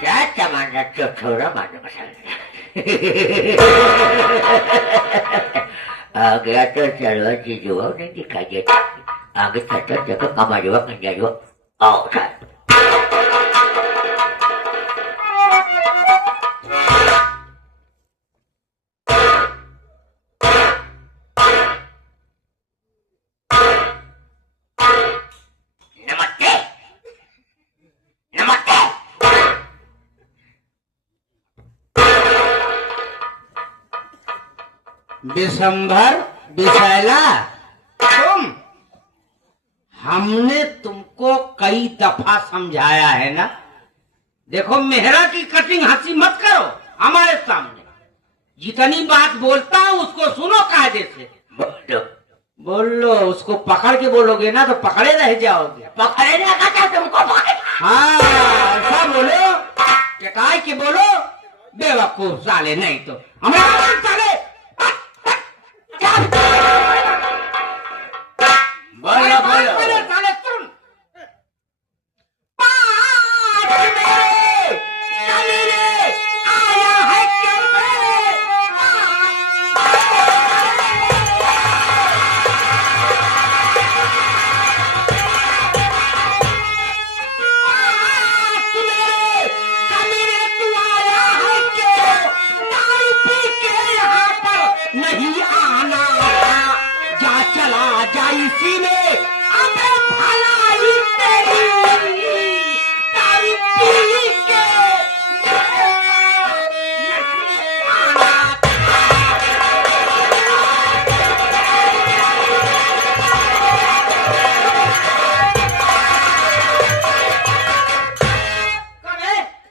क्या टमाटर तो थोड़ा मानो मसाला गया तो चलो चीजों नहीं दिखा देता आगे चलते देखो कमारी वक्त नहीं जाएगा आओ सर दिसंबर विशैला तुम हमने तुमको कई दफा समझाया है ना। देखो मेहरा की कटिंग हंसी मत करो हमारे सामने। जितनी बात बोलता हूँ उसको सुनो कायदे से। बोलो उसको पकड़ के बोलोगे ना तो पकड़े रह जाओगे। पकड़े रहेगा क्या तुमको हाँ ऐसा बोलो टिकाई के बोलो बेवकूफ साले नहीं तो हमारे साले बोलो बोलो साले सुन आया है क्यों नहीं आना जा चला जा इसी में अबे भलाई तेरी तारी पी के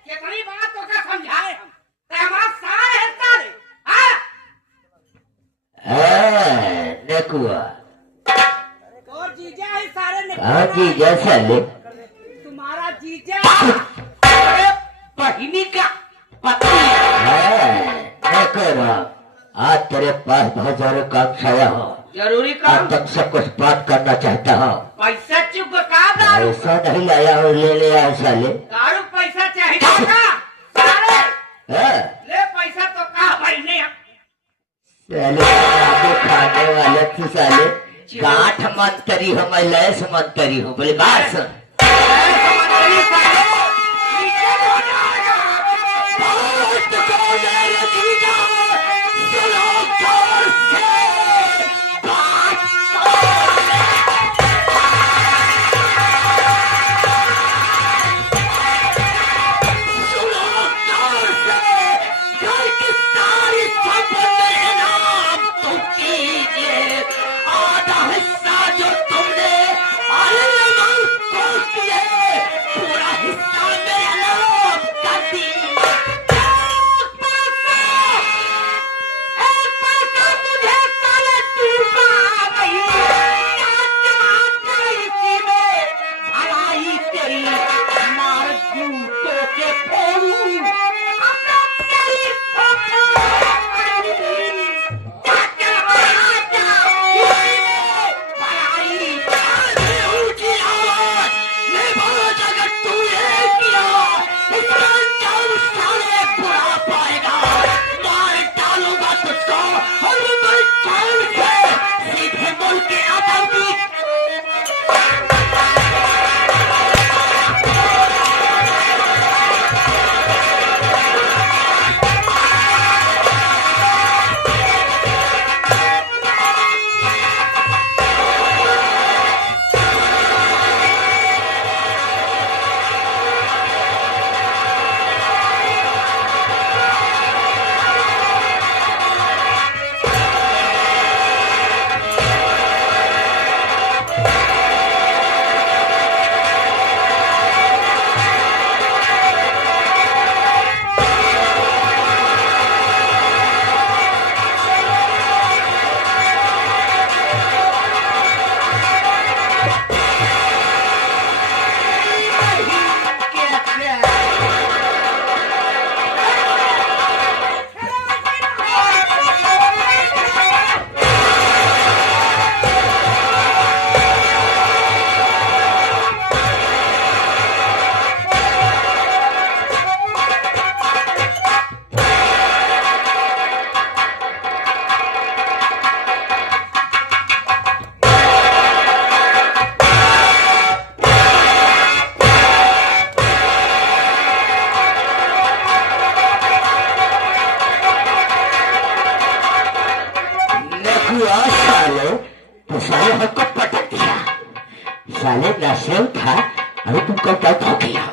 कितनी बात तो क्या समझाए हम हमारा सारे है सारे नेकुआ और जीजा है सारे जीजा साले तुम्हारा जीजा बहिनी का पति आज तेरे पास बहुत सारे काम छाया हो जरूरी अब काम तक सब कुछ बात करना चाहता हूँ पैसा चुप का दारू ऐसा नहीं लाया और ले ले आया साले दारू पैसा चाहिए का सारे ले पैसा तो कहा भाई ने साले आगे खाने वाले थे साले गांठ मंतरी हो मैं लैस मंतरी हूँ बोले बात सुन अरे उठा, अरे तुम कब तक भूखी हो?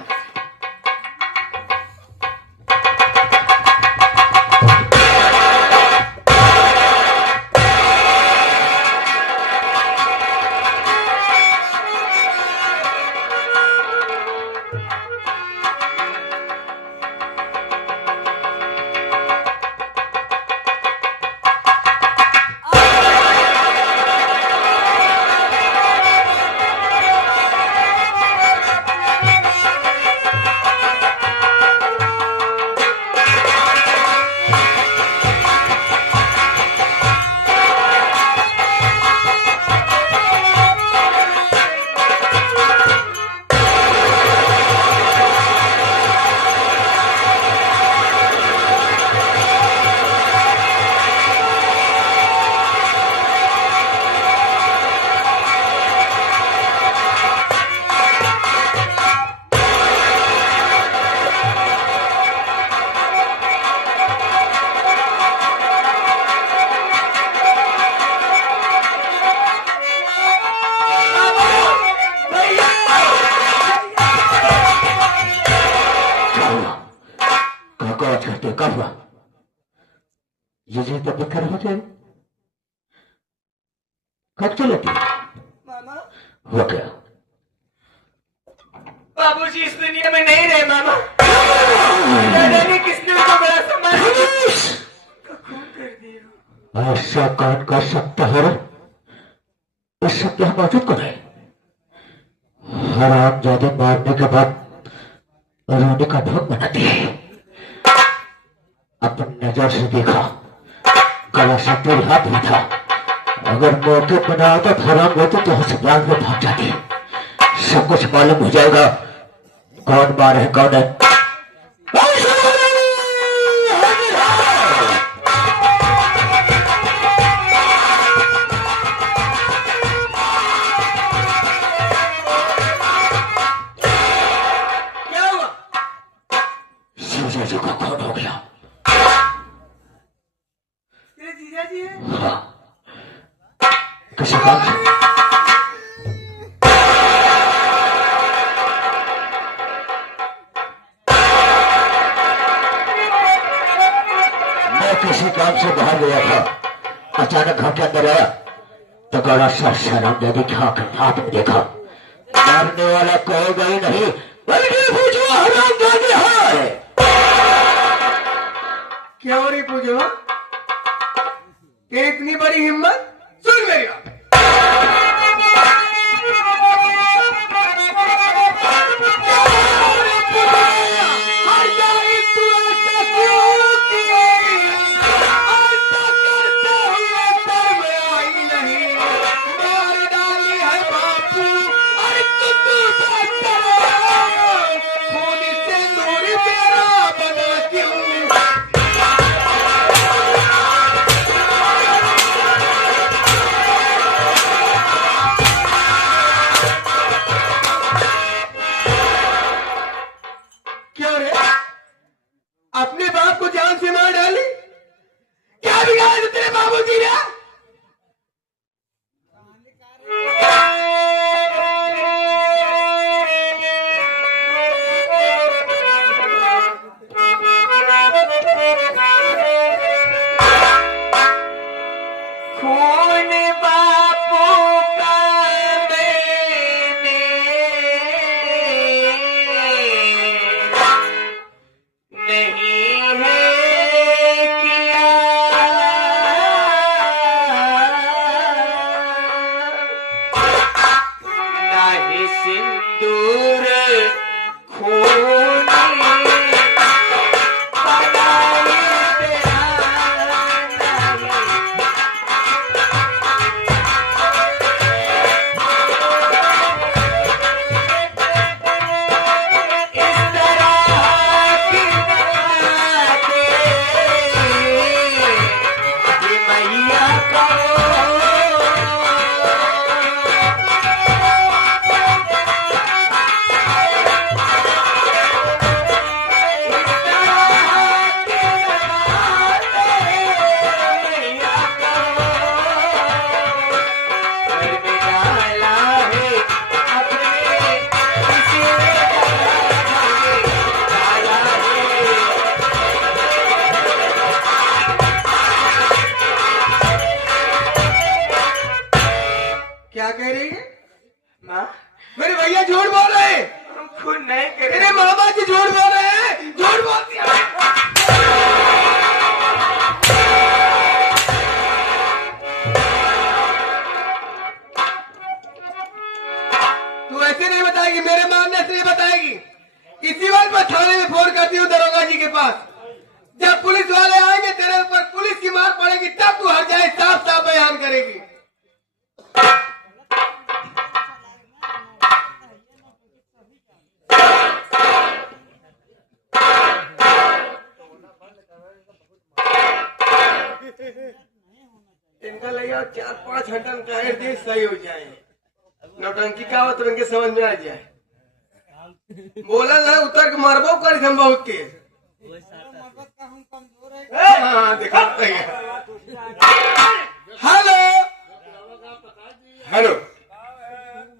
ये तो बेकार हो जाए। कब चलेगी? मामा हो गया। बाबूजी इस दुनिया में नहीं रहे मामा। दादा ने किसने उनको बड़ा सम्मान खून कर दिया। ऐसा कौन कर सकता है? इस सब यहाँ मौजूद कौन है? हराम ज्यादा मारने के बाद रोने का ढोंग बनाती है। अपनी नजर से देखा, गला से पूरी हाथ भी था। अगर मौके पर ना आता हराम होते तो अस्पताल में भाग जाती। सब कुछ मालूम हो जाएगा कौन मार है कौन है। क्या हुआ? जीजा जी का खून हो गया। तेरे जीजा जी है? हाँ, किसी काम से किसी काम से बाहर गया था। अचानक घर के अंदर आया तो बड़ा सा शराब दादी की हाथ में देखा। मारने वाला कहेगा ही नहीं, बल्कि पूछो हराम दादी है। क्या हो रही पूजो? तेरी इतनी बड़ी हिम्मत? सुन मेरी बात। अपने बाप को जान से मार डाली? क्या बिगाड़ा तेरे बाबूजी ने? खून बापू का मैंने नहीं है किया, ना ही सिंदूर खून बनाई तेरा इस तरह की मैया करो। मेरे भैया झूठ बोल रहे हैं। हम खून नहीं करे। मेरे मामा जी झूठ बोल रहे हैं। झूठ बोल दिया। तू ऐसे नहीं बताएगी, मेरे मानने से नहीं बताएगी। इसी बात पर थाने में फोन करती हूँ दरोगा जी के पास। जब पुलिस वाले आएंगे तेरे ऊपर पुलिस की मार पड़ेगी, तब तू हर जाए साफ साफ बयान करेगी। इनका लगा 4-5 घंटा का देश सही हो जाए। नौटंकी का हो तो इनके समझ में आ जाए। बोला ना उतर के मरबो कर हम बहुत के। हाँ देखा। हेलो हेलो,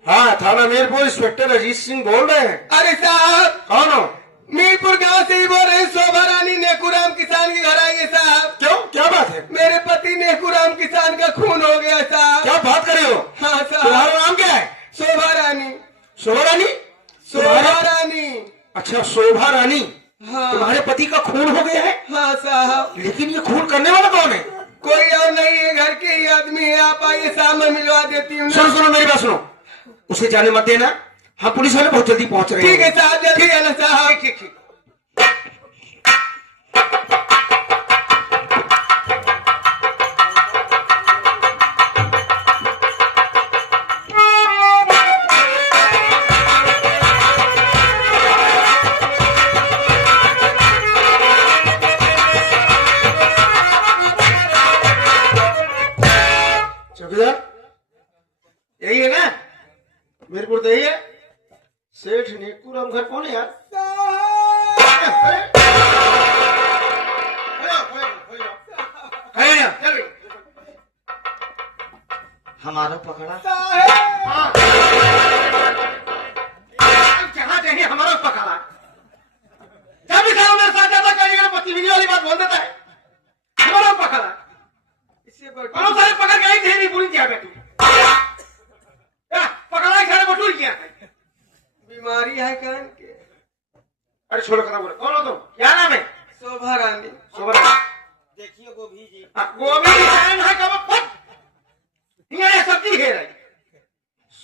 हाँ थाना मीरपुर इंस्पेक्टर अजीत सिंह बोल रहे हैं। अरे साहब कौन हो? मीरपुर गांव से ही बोल रहे हैं। शोभा रानी नेकुराम किसान के घर आएंगे साहब। क्यों, क्या बात है? मेरे पति नेकुराम किसान का खून हो गया साहब। क्या बात कर रहे हो? हाँ साहब। तुम्हारा नाम क्या है? शोभा रानी। शोभा रानी? शोभा रानी। अच्छा शोभा रानी। हाँ। तुम्हारे पति का खून हो गया है? हाँ साहब। लेकिन ये खून करने वाला कौन है? कोई और नहीं है, घर के ही आदमी है। आप आइए साहब, मैं मिलवा देती हूँ। सुनो सुनो मेरी बात सुनो, उसे जाने मत देना। हाँ पुलिस वाले बहुत जल्दी पहुंच रहे हैं। ठीक है साहब, जल्दी आना साहब। ठीक ठीक। चौकीदार यही है ना? मीरपुर तो यही है। सेठ नेकुराम घर कौन है यार? हमारा पकड़ा जहाँ चाहिए हमारा पकड़ा। जब भी मेरे साथ जाता करिएगा बदतमीजी वाली बात बोल देता है। हमारा पकड़ा इससे बहुत सारे पकड़ के आई थे, नहीं पूरी किया बेटी। पकड़ा घर बटूर किया। बीमारी है कान के। अरे छोड़ो करा बोले। कौन हो तुम? क्या नाम है? शोभा रानी। शोभा रानी। देखिए गोभी जी। गोभी जी है कब पट ये सब्जी है रही।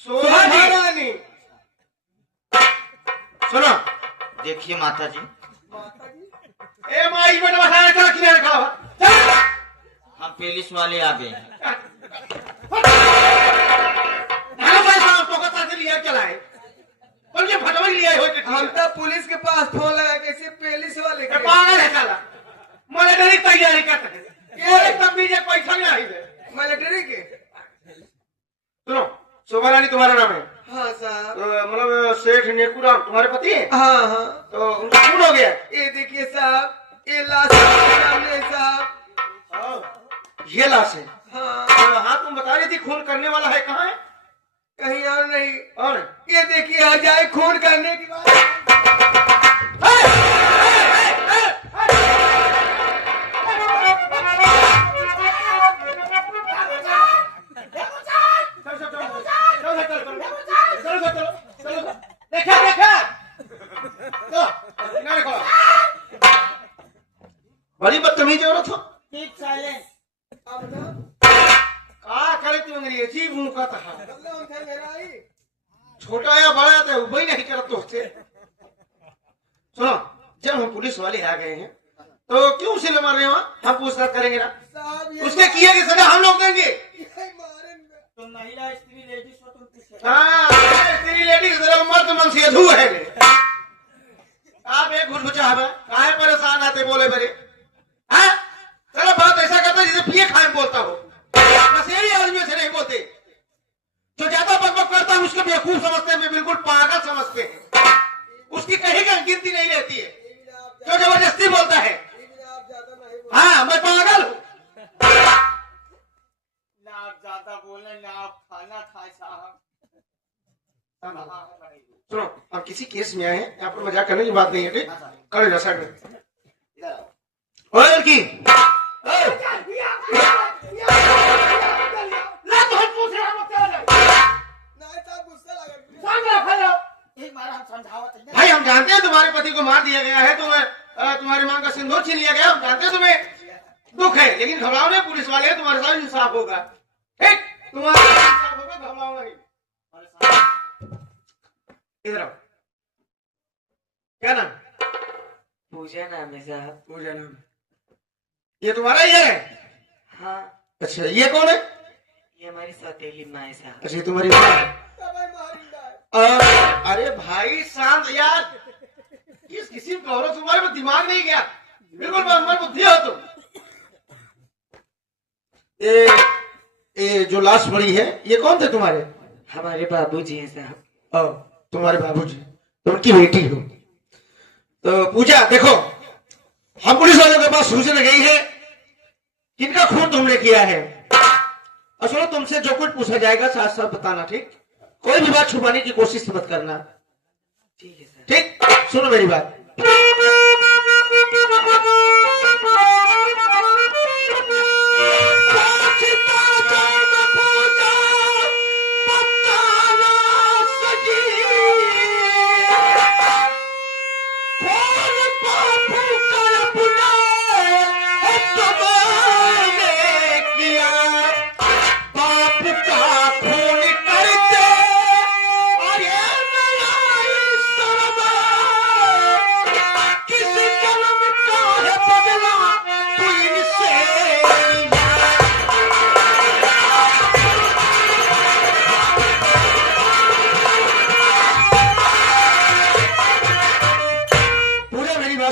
शोभा रानी सुनो। देखिए माता जी। माता जी? ए माई बेटा बताया चल किनारे खड़ा हो। हम पुलिस वाले आ गए हैं। चलाए हम तो पुलिस के पास फोन लगा कैसे पुलिस वाले पागल है साला। मिलिट्री तैयारी कर पैसा नहीं आई मिलिट्री के। सुनो शोभा रानी तुम्हारा नाम है? हाँ साहब। मतलब सेठ नेकुराम तुम्हारे पति है? हाँ हाँ। तो उनका खून हो गया? ये देखिए साहब, ये लाश सामने साहब। ये लाश है? हाँ। हाँ तुम बता रही थी खून करने वाला है, कहाँ है? कहीं और नहीं। और ये देखिए आ जाए खून करने की बात। देखा देखा बड़ी बदतमीज औरत हो। क्या करे तू अंग्रेजी मुंह का था। छोटा या बड़ा तो वही नहीं करत तो उससे। सुनो जब हम पुलिस वाले आ गए हैं तो क्यों उसे न मार रहे हो? हम पूछताछ करेंगे ना। उसके किए की सजा हम लोग देंगे। तो महिला स्त्री लेडीज स्त्री लेडीज मर्द मन से अधू है। आप एक घुसमुचा है काहे परेशान आते बोले बरे। हाँ चलो बात ऐसा करता जैसे पिए खाए बोलता हो। नशेड़ी आदमियों से नहीं बोलते। जो ज्यादा बकबक करता है उसको बेवकूफ समझते हैं, बिल्कुल पागल समझते हैं। उसकी कहीं का गिनती नहीं रहती है। जो जबरदस्ती बोलता है हाँ मैं पागल हूँ। ना आप ज्यादा बोले ना आप खाना खाए साहब। सुनो आप किसी केस में आए हैं, यहाँ पर मजाक करने की बात नहीं है। ठीक करो साइड में। और लड़की भाई हम जानते हैं तुम्हारे पति को मार दिया गया है, तुम्हारी मां का सिंदूर छीन लिया गया, हम जानते हैं तुम्हें दुख है, लेकिन घबराओ नहीं, पुलिस वाले हैं, तुम्हारे साथ इंसाफ होगा। ठीक, तुम्हारे साथ इंसाफ होगा, घबराओ नहीं। इधर आओ। क्या नाम? पूजा नाम है साहब। पूजा नाम। ये तुम्हारा ही है? हाँ। अच्छा, ये कौन है? ये हमारी सौतेली माँ है साहब। अच्छा, ये तुम्हारी माँ है। अरे भाई शांत यार, किस किसी को कहो, तुम्हारे में दिमाग नहीं गया, बिल्कुल मन बुद्धि हो तुम। ये जो लाश पड़ी है, ये कौन थे तुम्हारे? हमारे बाबूजी हैं साहब। तुम्हारे बाबूजी, तुम उनकी बेटी हो। तो पूजा देखो, हम पुलिस वालों के पास सूचना गई है, किनका खून तुमने किया है। और सुनो, तुमसे जो कुछ पूछा जाएगा साथ साथ बताना, ठीक? कोई भी बात छुपाने की कोशिश मत करना। ठीक है सर। ठीक, सुनो मेरी बात।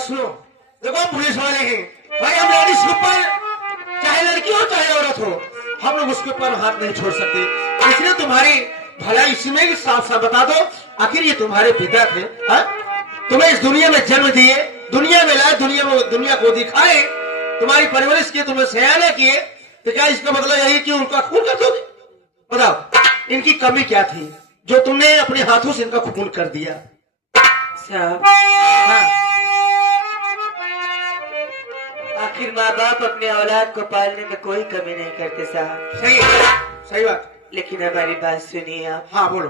सुनो, देखो हम पुलिस वाले हैं भाई, हम लेडीज के ऊपर, चाहे लड़की हो चाहे औरत हो, हम लोग उसके ऊपर हाथ नहीं छोड़ सकते। इसलिए तुम्हारी भलाई इसमें भी साफ साफ बता दो, आखिर ये तुम्हारे पिता थे, हा? तुम्हें इस दुनिया में जन्म दिए, दुनिया में लाए, दुनिया को दिखाए, तुम्हारी परवरिश किए, तुम्हें सयाना किए, तो क्या इसका मतलब यही कि उनका खून कर दोगे? बताओ, इनकी कमी क्या थी जो तुमने अपने हाथों से इनका खून कर दिया? साहब, हाँ। आखिर माँ बाप अपने औलाद को पालने में कोई कमी नहीं करते साहब। सही, सही बात। लेकिन हमारी बात सुनिए आप। हाँ बोलो।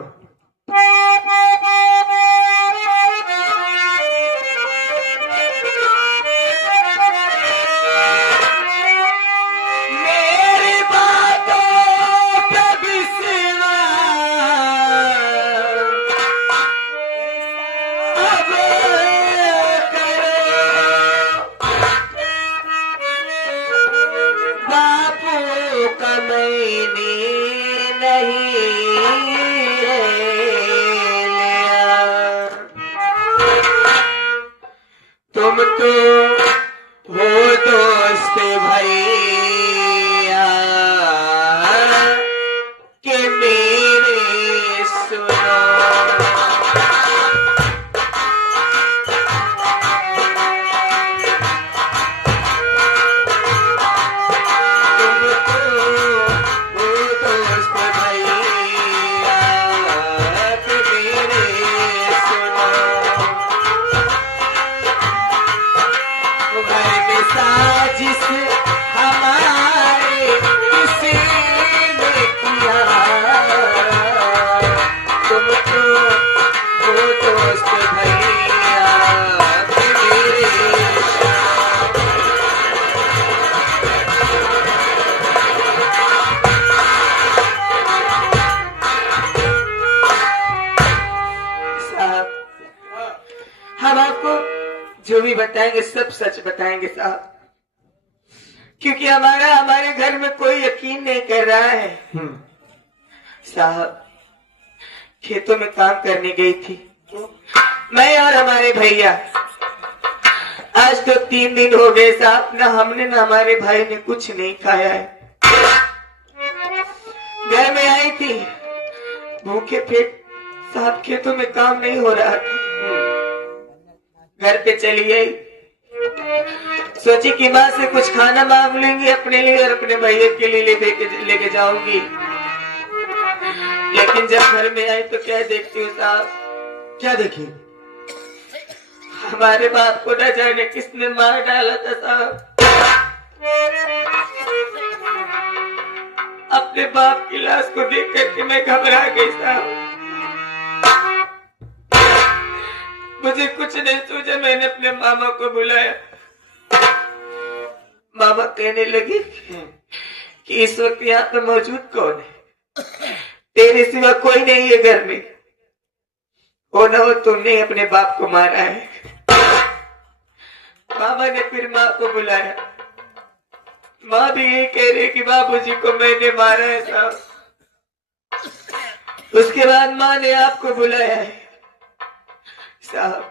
मेरी बातों पे विश्वास अब करो, बापू का मैंने नहीं लिया, तुम तो हो दोस्त भैया के मेरे सुनो, साजिश हमारे किसी ने किया, तुमको वो दोस्त भैया मेरे। साहब, हम आपको जो भी बताएंगे सब सच बताएंगे साहब, क्योंकि हमारे घर में कोई यकीन नहीं कर रहा है। साहब, खेतों में काम करने गई थी मैं और हमारे भैया, आज तो 3 दिन हो गए साहब, ना हमने ना हमारे भाई ने कुछ नहीं खाया है। घर में आई थी भूखे पेट साहब, खेतों में काम नहीं हो रहा था, घर पे चली गई, सोची कि माँ से कुछ खाना मांग लेंगी अपने लिए और अपने भैया के लिए लेके जाऊंगी। लेकिन जब घर में आई तो क्या देखती हूँ साहब? क्या देखी? हमारे बाप को न जाने किसने मार डाला था साहब। अपने बाप की लाश को देख करके मैं घबरा गई साहब। मुझे कुछ नहीं सूझा, मैंने अपने मामा को बुलाया। मामा कहने लगी कि इस वक्त यहाँ पे मौजूद कौन है? तेरे सिवा कोई नहीं है घर में। हो न हो तुमने अपने बाप को मारा है। मामा ने फिर माँ को बुलाया। माँ भी यही कह रही कि बाबूजी को मैंने मारा है साहब। उसके बाद माँ ने आपको बुलाया है साहब।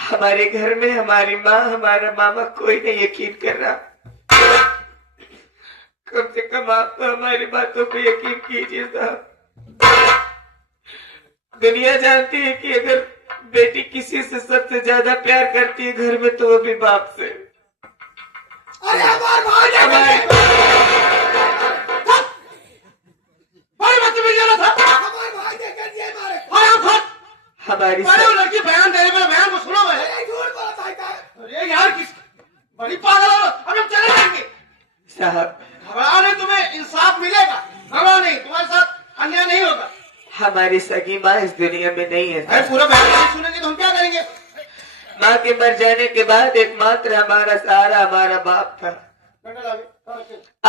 हमारे घर में हमारी माँ हमारा मामा कोई नहीं यकीन कर रहा। कम से कम आप तो हमारी बातों पे यकीन कीजिए साहब। दुनिया जानती है कि अगर बेटी किसी से सबसे ज्यादा प्यार करती है घर में तो वो भी बाप से। अरे हमारे भाई ने हमारे भाई ने कर दिया हमारे। हमारी लड़की बयान देने वाले बयान को सुनो भाई। झूठ बोलता है। अरे यार किस बड़ी पागल हो। अब हम चले जाएंगे साहब। घबराओ नहीं, तुम्हें इंसाफ मिलेगा। घबराओ नहीं, तुम्हारे साथ अन्याय नहीं होगा। हमारी सगी माँ इस दुनिया में नहीं है। अरे पूरा बयान नहीं सुनेंगे तो हम क्या करेंगे? माँ के मर जाने के बाद एकमात्र हमारा सहारा हमारा बाप था।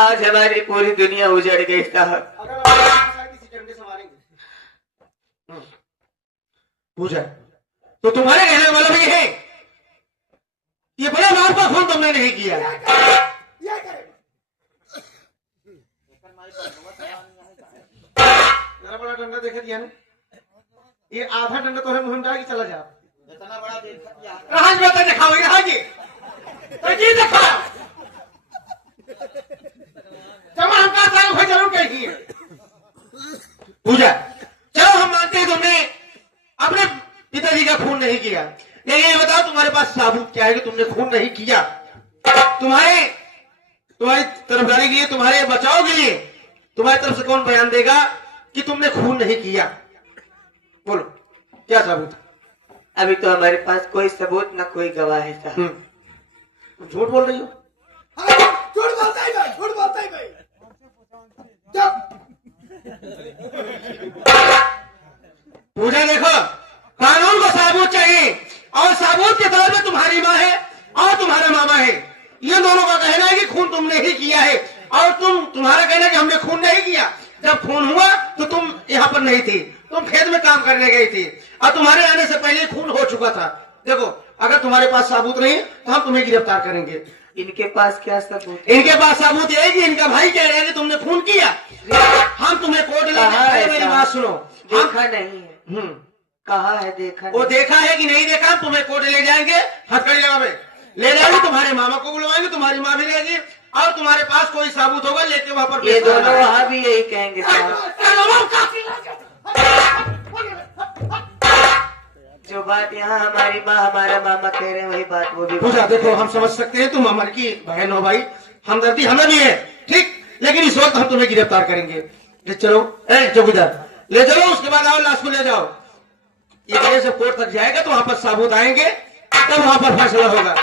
आज हमारी पूरी दुनिया उजड़ गई साहब। अगर किसी डंडे से मारेंगे। पूजा, तो तुम्हारे कहने वाला भी है ये बड़े बाप का खून तुमने नहीं किया। मेरा बड़ा डंडा देखे दिया ना, ये आधा डंडा तो मुंह में डाल के चला जा। इतना बड़ा राज बता दिखाओ राजी जी दिखाओ। जमा हम का सारा भाई जरूर कही है। पूजा, चलो हम मानते हैं तुमने अपने पिताजी का खून नहीं किया, लेकिन ये बताओ तुम्हारे पास साबुत क्या है कि तुमने खून नहीं किया? तुम्हारी तरफदारी के लिए, तुम्हारे बचाव के लिए तुम्हारी तरफ से कौन बयान देगा कि तुमने खून नहीं किया? बोलो क्या सबूत? अभी तो हमारे पास कोई सबूत न कोई गवाह है साहब। झूठ बोल रही हो। झूठ बोलता है भाई, झूठ बोलता है भाई। पूजा देखो, कानून को साबूत चाहिए और साबूत के तौर पे तुम्हारी माँ है और तुम्हारा मामा है। ये दोनों का कहना है कि खून तुमने ही किया है और तुम्हारा कहना है कि हमने खून नहीं किया। जब खून हुआ तो तुम यहाँ पर नहीं थी, तुम खेत में काम करने गई थी और तुम्हारे आने से पहले खून हो चुका था। देखो, अगर तुम्हारे पास साबूत नहीं तो हम तुम्हें गिरफ्तार करेंगे। इनके पास क्या सबूत? इनके पास सबूत है कि इनका भाई कह रहे हैं कि तुमने खून किया। हम तुम्हें कोर्ट ले जाएंगे। मेरी बात सुनो, देखा नहीं है। कहा है देखा वो नहीं। देखा है कि नहीं देखा, हम तुम्हें कोर्ट ले जाएंगे। हथकड़ी जगह पे ले जाएंगे, तुम्हारे मामा को बुलवाएंगे, तुम्हारी माँ भी रहेगी और तुम्हारे पास कोई साबूत होगा लेके वहाँ पर ये दोनों वहाँ भी यही कहेंगे साहब। जो बात यहाँ हमारी माँ हमारा मामा कह रहे हैं वही बात वो भी। पूजा देखो, हम समझ सकते हैं तुम हमारी की बहन हो भाई, हमदर्दी हमें भी है, ठीक, लेकिन इस वक्त हम तुम्हें गिरफ्तार करेंगे। ले चलो चौकीदार, ले चलो, उसके बाद आओ लाश को ले जाओ। ये जगह से कोर्ट तक जाएगा तो वहां पर साबूत आएंगे, तब वहां पर फैसला होगा।